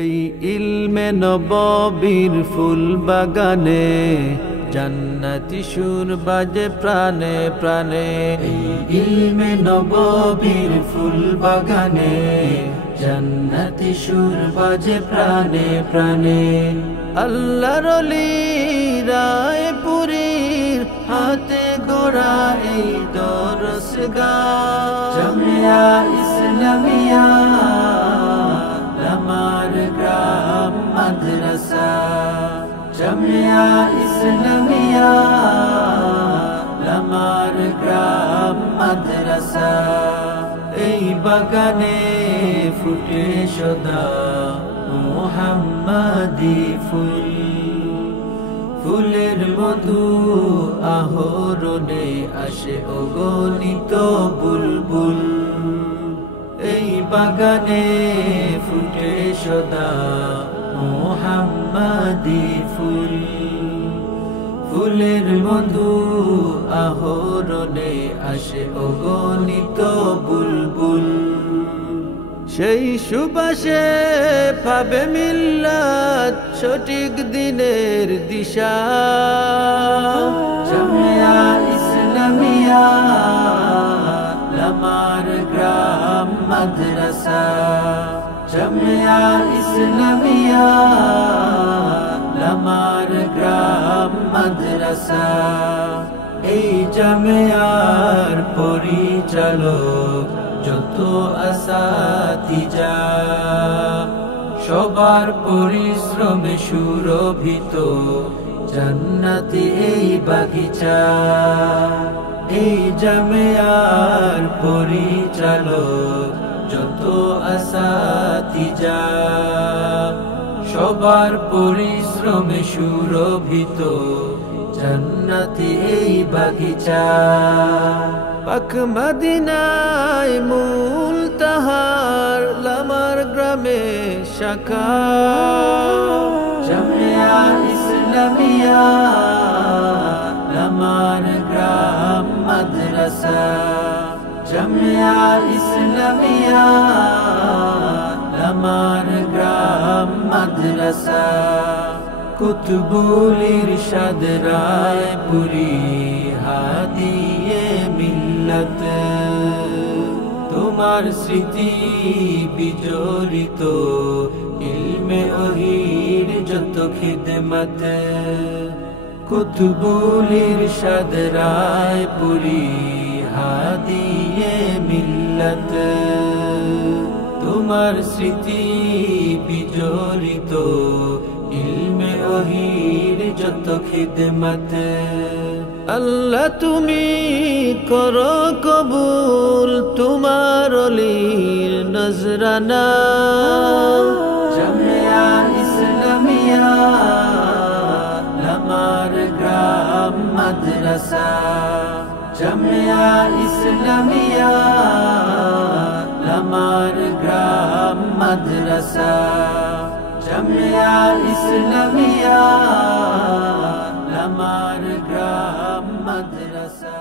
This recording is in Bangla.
এই ইলমে নববীর ফুল বাগানে জান্নাতি সুর বাজে প্রাণে প্রাণে। এই ইলমে নববীর ফুল বাগানে জান্নাতি সুর বাজে প্রাণে প্রাণে। আল্লাহর ওলি রায়পুরীর হাতে গড়া এই দরসগাহ জামিয়া ইসলামিয়া লামার গ্রাম মাদ্রাসা। জামিয়া ইসলামিয়া লামার গ্রাম মাদ্রাসা। এই বাগানে ফুটে সদা মুহাম্মাদি ফুল, ফুলের মধু আহরণে আসে অগণিত বুলবুল। এই বাগানে ফুটে সদা মুহাম্মাদি ফুল, ফুলের মধু আহরণে আসে অগণিত বুলবুল। সেই সুবাসে পাবে মিল্লাত সঠিক দিনের দিশা। জামিয়া ইসলামিয়া লামার গ্রাম মাদ্রাসা। জামিয়া ইসলামিয়া লামার গ্রাম মাদ্রাসা। এই জামিয়ার পরিচালক যত আসাতিজা সবার পরিশ্রমে সুরভিত জান্নাতি এই বাগিচা। এই জামিয়ার পরিচালক যত আসাতিজা সবার পরিশ্রমে সুরভিত জান্নাতি এই বাগিচা। পাক মদিনায় মূল তাহার লামার গ্রামে শাখা। জামিয়া ইসলামিয়া লামার গ্রাম মাদ্রাসা। জামিয়া ইসলামিয়া লামার গ্রাম মাদ্রাসা। কুতুবুল ইরশাদ রায়পুরী হাদিয়ে মিল্লাত, তোমার স্মৃতি বিজড়িত ইলমে ওহীর যত খিদমত। কুতুবুল ইরশাদ রায়পুরী হাদিয়ে মিল্লাত, তোমার স্মৃতি বিজড়িত ইলমে ওহীর যত খিদমত। আল্লাহ তুমি করো কবুল তোমার ওলির নজরানা। জামিয়া ইসলামিয়া লামার গ্রাম মাদ্রাসা। জামিয়া ইসলামিয়া লামার গ্রাম মাদ্রাসা। জামিয়া ইসলামিয়া লামার গ্রাম মাদ্রাসা।